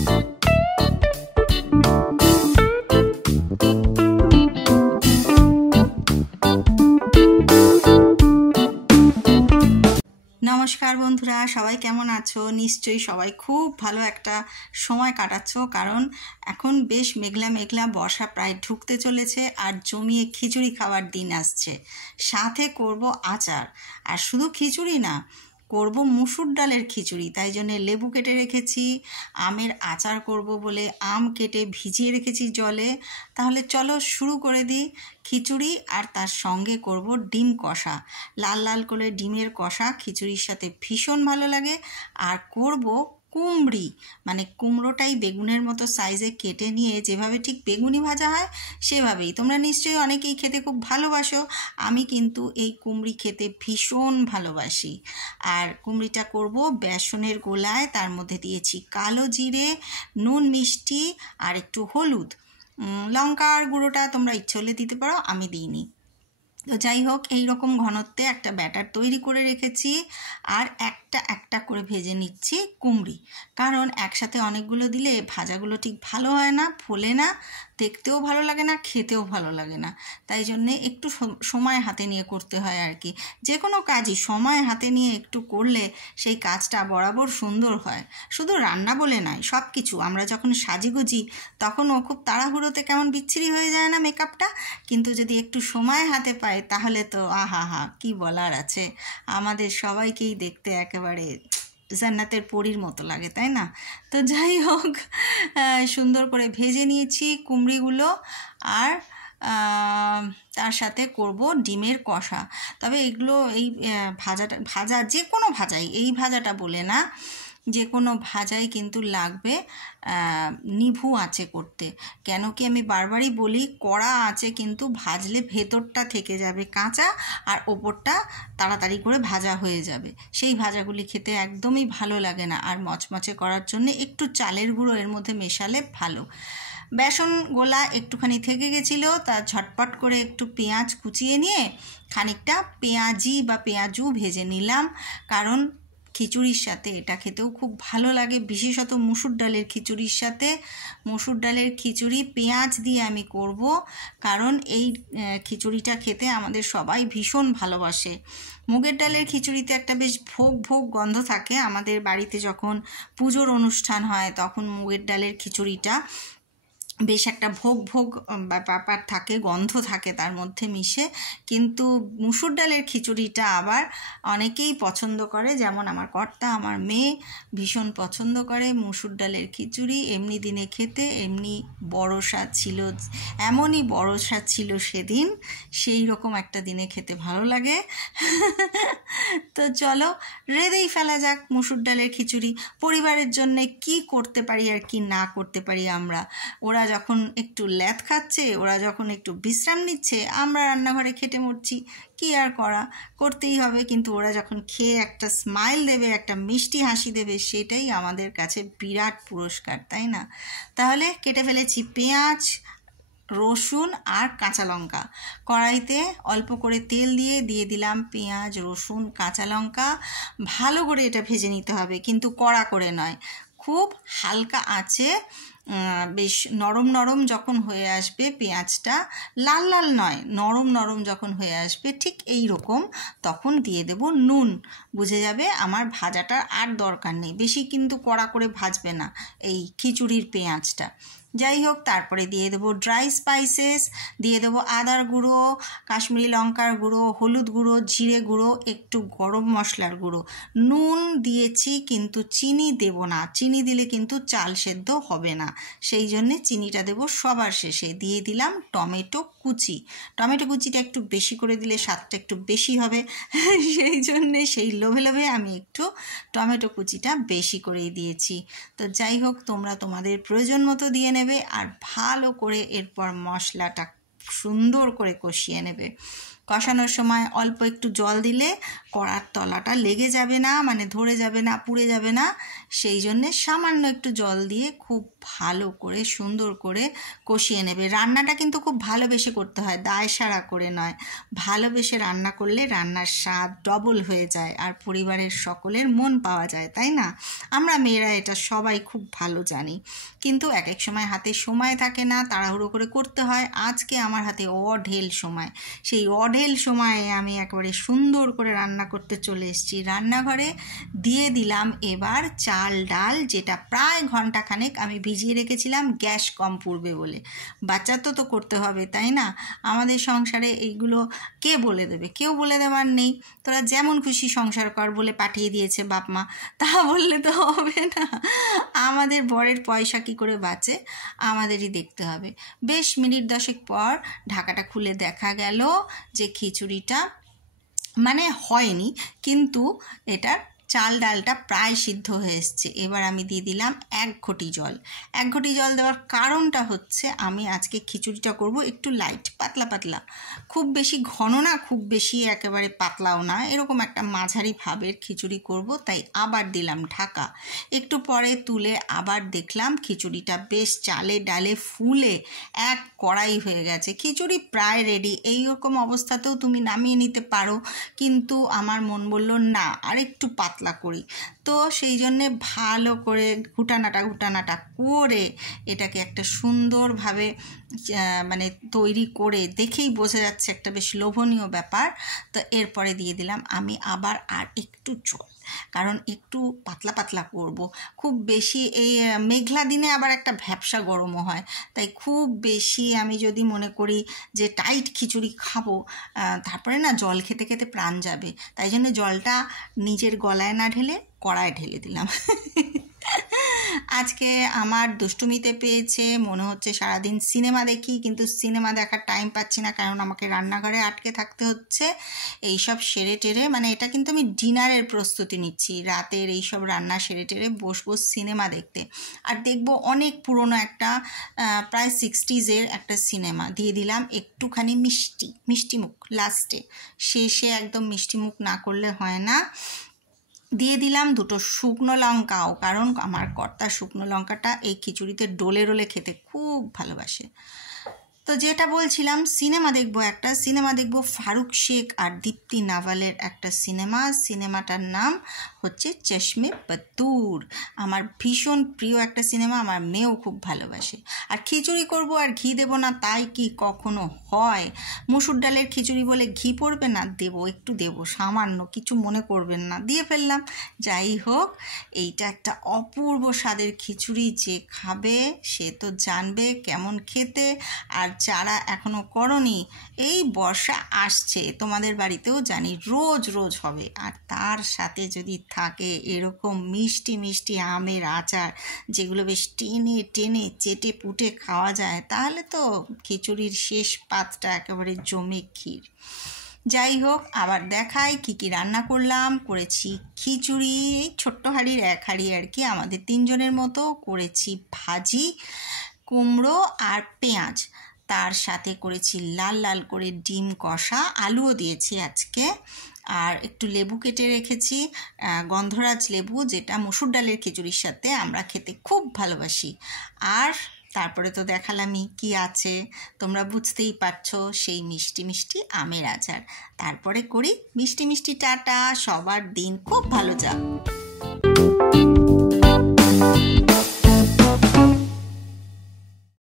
নমস্কার বন্ধুরা, সবাই কেমন আছো? নিশ্চয়ই সবাই খুব ভালো একটা সময় কাটাচ্ছ, কারণ এখন বেশ মেঘলা মেঘলা বর্ষা প্রায় ঢুকতে চলেছে আর জমিয়ে খিচুড়ি খাওয়ার দিন আসছে। সাথে করব আচার, আর শুধু খিচুড়ি না, করব মুসুর ডালের খিচুড়ি। তাই জন্য লেবু কেটে রেখেছি, আমের আচার করব বলে আম কেটে ভিজিয়ে রেখেছি জলে। তাহলে চলো শুরু করে দিই খিচুড়ি, আর তার সঙ্গে করব ডিম কষা। লাল লাল করে ডিমের কষা খিচুড়ির সাথে ভীষণ ভালো লাগে। আর করব কুমড়ি, মানে কুমড়োটাই বেগুনের মতো সাইজে কেটে নিয়ে যেভাবে ঠিক বেগুনি ভাজা হয় সেভাবেই। তোমরা নিশ্চয়ই অনেকেই খেতে খুব ভালোবাসো, আমি কিন্তু এই কুমড়ি খেতে ভীষণ ভালোবাসি। আর কুমড়িটা করব বেসনের গোলায়, তার মধ্যে দিয়েছি কালো জিরে, নুন, মিষ্টি আর একটু হলুদ। লঙ্কার গুঁড়োটা তোমরা ইচ্ছে হলে দিতে পারো, আমি দিইনি। তো যাই হোক, এইরকম ঘনত্বে একটা ব্যাটার তৈরি করে রেখেছি। আর একটা একটা করে ভেজে নিচ্ছি কুমড়ি, কারণ একসাথে অনেকগুলো দিলে ভাজাগুলো ঠিক ভালো হয় না, ফোলে না, দেখতেও ভালো লাগে না, খেতেও ভালো লাগে না। তাই জন্যে একটু সময় হাতে নিয়ে করতে হয় আর কি। যে কোনো কাজই সময় হাতে নিয়ে একটু করলে সেই কাজটা বরাবর সুন্দর হয়। শুধু রান্না বলে নয়, সব কিছু আমরা যখন সাজিগুজি তখনও খুব তাড়াহুড়োতে কেমন বিচ্ছিরি হয়ে যায় না মেকআপটা, কিন্তু যদি একটু সময় হাতে পাই তাহলে তো আহা হা, কী বলার আছে। আমাদের সবাইকেই দেখতে একেবারে জান্নাতের পরীর মতো লাগে, তাই না? তো যাই হোক, সুন্দর করে ভেজে নিয়েছি কুমড়িগুলো। আর তার সাথে করব ডিমের কষা। তবে এগুলো এই ভাজা যে কোনো ভাজাই, এই ভাজাটা বলে না, যে কোনো ভাজাই কিন্তু লাগবে নিভু আঁচে করতে। কেন কি আমি বারবারই বলি, কড়া আঁচে কিন্তু ভাজলে ভেতরটা থেকে যাবে কাঁচা, আর ওপরটা তাড়াতাড়ি করে ভাজা হয়ে যাবে। সেই ভাজাগুলি খেতে একদমই ভালো লাগে না। আর মচমচে করার জন্য একটু চালের গুঁড়ো এর মধ্যে মেশালে ভালো। বেসন গোলা একটুখানি থেকে গেছিলো, তা ঝটপট করে একটু পেঁয়াজ কুচিয়ে নিয়ে খানিকটা পেঁয়াজি বা পেঁয়াজু ভেজে নিলাম, কারণ খিচুড়ির সাথে এটা খেতেও খুব ভালো লাগে, বিশেষত মুসুর ডালের খিচুড়ির সাথে। মুসুর ডালের খিচুড়ি পেঁয়াজ দিয়ে আমি করব, কারণ এই খিচুড়িটা খেতে আমাদের সবাই ভীষণ ভালোবাসে। মুগের ডালের খিচুড়িতে একটা বেশ ভোগ ভোগ গন্ধ থাকে। আমাদের বাড়িতে যখন পুজোর অনুষ্ঠান হয় তখন মুগের ডালের খিচুড়িটা বেশ একটা ভোগ ভোগ ব্যাপার থাকে, গন্ধ থাকে তার মধ্যে মিশে। কিন্তু মুসুর ডালের খিচুড়িটা আবার অনেকেই পছন্দ করে, যেমন আমার কর্তা, আমার মেয়ে ভীষণ পছন্দ করে মুসুর ডালের খিচুড়ি। এমনি দিনে খেতে এমনি বড় স্বাদ ছিল, এমনই বড় স্বাদ ছিল সেদিন, সেই রকম একটা দিনে খেতে ভালো লাগে। তো চলো রেঁধেই ফেলা যাক মুসুর ডালের খিচুড়ি। পরিবারের জন্যে কি করতে পারি আর কি না করতে পারি আমরা। ওরা যখন একটু ল্যাদ খাচ্ছে, ওরা যখন একটু বিশ্রাম নিচ্ছে, আমরা রান্নাঘরে খেটে মরছি, কি আর করা, করতেই হবে। কিন্তু ওরা যখন খেয়ে একটা স্মাইল দেবে, একটা মিষ্টি হাসি দেবে, সেটাই আমাদের কাছে বিরাট পুরস্কার, তাই না? তাহলে কেটে ফেলেছি পেঁয়াজ, রসুন আর কাঁচা লঙ্কা। কড়াইতে অল্প করে তেল দিয়ে দিলাম পেঁয়াজ, রসুন, কাঁচা লঙ্কা। ভালো করে এটা ভেজে নিতে হবে, কিন্তু কড়া করে নয়, খুব হালকা আঁচে। বেশ নরম নরম যখন হয়ে আসবে পেঁয়াজটা, লাল লাল নয়, নরম নরম যখন হয়ে আসবে ঠিক এই রকম, তখন দিয়ে দেব নুন। বুঝে যাবে আমার ভাজাটার আর দরকার নেই, বেশি কিন্তু কড়া করে ভাজবে না এই খিচুড়ির পেঁয়াজটা। যাই হোক, তারপরে দিয়ে দেবো ড্রাই স্পাইসেস, দিয়ে দেবো আদার গুঁড়ো, কাশ্মীরি লঙ্কার গুঁড়ো, হলুদ গুঁড়ো, জিরে গুঁড়ো, একটু গরম মশলার গুঁড়ো। নুন দিয়েছি কিন্তু চিনি দেব না, চিনি দিলে কিন্তু চাল সেদ্ধ হবে না, সেই জন্যে চিনিটা দেবো সবার শেষে। দিয়ে দিলাম টমেটো কুচি। টমেটো কুচিটা একটু বেশি করে দিলে স্বাদটা একটু বেশি হবে, সেই জন্যে সেই লোভে লোভে আমি একটু টমেটো কুচিটা বেশি করেই দিয়েছি। তো যাই হোক, তোমরা তোমাদের প্রয়োজন মতো দিয়ে নেবে, আর ভালো করে এরপর মশলাটা সুন্দর করে কষিয়ে নেবে। কষানোর সময় অল্প একটু জল দিলে কড়ার তলাটা লেগে যাবে না, মানে ধরে যাবে না, পুড়ে যাবে না। সেই জন্যে সামান্য একটু জল দিয়ে খুব ভালো করে সুন্দর করে কষিয়ে নেবে। রান্নাটা কিন্তু খুব ভালোবেসে করতে হয়, দায় সারা করে নয়। ভালোবেসে রান্না করলে রান্নার স্বাদ ডবল হয়ে যায় আর পরিবারের সকলের মন পাওয়া যায়, তাই না? আমরা মেয়েরা এটা সবাই খুব ভালো জানি, কিন্তু এক এক সময় হাতে সময় থাকে না, তাড়াহুড়ো করে করতে হয়। আজকে আমার হাতে অঢেল সময়, সেই অঢেল সময়ে আমি একেবারে সুন্দর করে রান্না করতে চলে এসেছি রান্নাঘরে। দিয়ে দিলাম এবার চাল ডাল, যেটা প্রায় ঘন্টাখানেক আমি ভিজিয়ে রেখেছিলাম গ্যাস কম পুড়বে বলে। বাচ্চা তো করতে হবে, তাই না? আমাদের সংসারে এইগুলো কে বলে দেবে? কেউ বলে দেওয়ার নেই। তোরা যেমন খুশি সংসার কর বলে পাঠিয়ে দিয়েছে বাপ মা, তা বললে তো হবে না। আমাদের বরের পয়সা কি করে বাঁচে আমাদেরই দেখতে হবে। বেশ মিনিট 10 পর ঢাকাটা খুলে দেখা গেল যে খিচুড়িটা মানে হয়নি, কিন্তু এটার চাল ডালটা প্রায় সিদ্ধ হয়ে এসছে। এবার আমি দিয়ে দিলাম 1 ঘটি জল। 1 ঘটি জল দেওয়ার কারণটা হচ্ছে আমি আজকে খিচুড়িটা করব একটু লাইট, পাতলা পাতলা, খুব বেশি ঘন না, খুব বেশি একেবারে পাতলাও না, এরকম একটা মাঝারি ভাবের খিচুড়ি করব। তাই আবার দিলাম ঢাকা। একটু পরে তুলে আবার দেখলাম খিচুড়িটা বেশ চালে ডালে ফুলে এক কড়াই হয়ে গেছে। খিচুড়ি প্রায় রেডি। এইরকম অবস্থাতেও তুমি নামিয়ে নিতে পারো, কিন্তু আমার মন বলল না, আর একটু পাতলা করি। তো সেই জন্যে ভালো করে ঘুটানাটা করে এটাকে একটা সুন্দরভাবে মানে তৈরি করে, দেখেই বোঝা যাচ্ছে একটা বেশ লোভনীয় ব্যাপার। তো এরপরে দিয়ে দিলাম আমি আবার আর একটু জল, কারণ একটু পাতলা পাতলা করব। খুব বেশি এই মেঘলা দিনে আবার একটা ভ্যাপসা গরমও হয়, তাই খুব বেশি আমি যদি মনে করি যে টাইট খিচুড়ি খাবো, তারপরে না জল খেতে খেতে প্রাণ যাবে। তাই জন্য জলটা নিজের গলায় না ঢেলে কড়ায় ঢেলে দিলাম। আজকে আমার দুষ্টুমিতে পেয়েছে, মনে হচ্ছে সারাদিন সিনেমা দেখি, কিন্তু সিনেমা দেখার টাইম পাচ্ছি না, কারণ আমাকে রান্নাঘরে আটকে থাকতে হচ্ছে। এইসব সেরে টেরে, মানে এটা কিন্তু আমি ডিনারের প্রস্তুতি নিচ্ছি, রাতের এইসব রান্না সেরে টেরে বসবো সিনেমা দেখতে। আর দেখবো অনেক পুরনো একটা প্রায় 60s একটা সিনেমা। দিয়ে দিলাম একটুখানি মিষ্টি মুখ লাস্টে, শেষে একদম মিষ্টি মুখ না করলে হয় না। দিয়ে দিলাম 2টো শুকনো লঙ্কাও, কারণ আমার কর্তা শুকনো লঙ্কাটা এই খিচুড়িতে ডোলে ডোলে খেতে খুব ভালোবাসে। তো যেটা বলছিলাম, সিনেমা দেখবো ফারুক শেখ আর দীপ্তি নাভালের একটা সিনেমাটার নাম হচ্ছে চশমে বদুর। আমার ভীষণ প্রিয় একটা সিনেমা, আমার মেয়েও খুব ভালোবাসে। আর খিচুড়ি করব আর ঘি দেবো না, তাই কি কখনো হয়? মসুর ডালের খিচুড়ি বলে ঘি পড়বে না? একটু দেবো সামান্য, কিছু মনে করবেন না, দিয়ে ফেললাম। যাই হোক, এইটা একটা অপূর্ব স্বাদের খিচুড়ি, যে খাবে সে তো জানবে কেমন খেতে। আর যারা এখনো করনি, এই বর্ষা আসছে, তোমাদের বাড়িতেও জানি রোজ রোজ হবে, আর তার সাথে যদি থাকে এরকম মিষ্টি মিষ্টি আমের আচার, যেগুলো বেশ টেনে টেনে চেটে পুটে খাওয়া যায়, তাহলে তো খিচুড়ির শেষ পাতটা একেবারে জমে ক্ষীর। যাই হোক, আবার দেখাই কি কি রান্না করলাম। করেছি খিচুড়ি, ছোট্ট হাঁড়ির 1 হাঁড়ি আর কি, আমাদের 3 জনের মতো। করেছি ভাজি, কুমড়ো আর পেঁয়াজ, তার সাথে করেছি লাল লাল করে ডিম কষা, আলুও দিয়েছি আজকে। আর একটু লেবু কেটে রেখেছি, গন্ধরাজ লেবু, যেটা মসুর ডালের খিচুড়ির সাথে আমরা খেতে খুব ভালোবাসি। আর তারপরে তো দেখালামই কি আছে, তোমরা বুঝতেই পারছো, সেই মিষ্টি মিষ্টি আমের আচার। তারপরে করি মিষ্টি মিষ্টি টাটা, সবার দিন খুব ভালো যাক।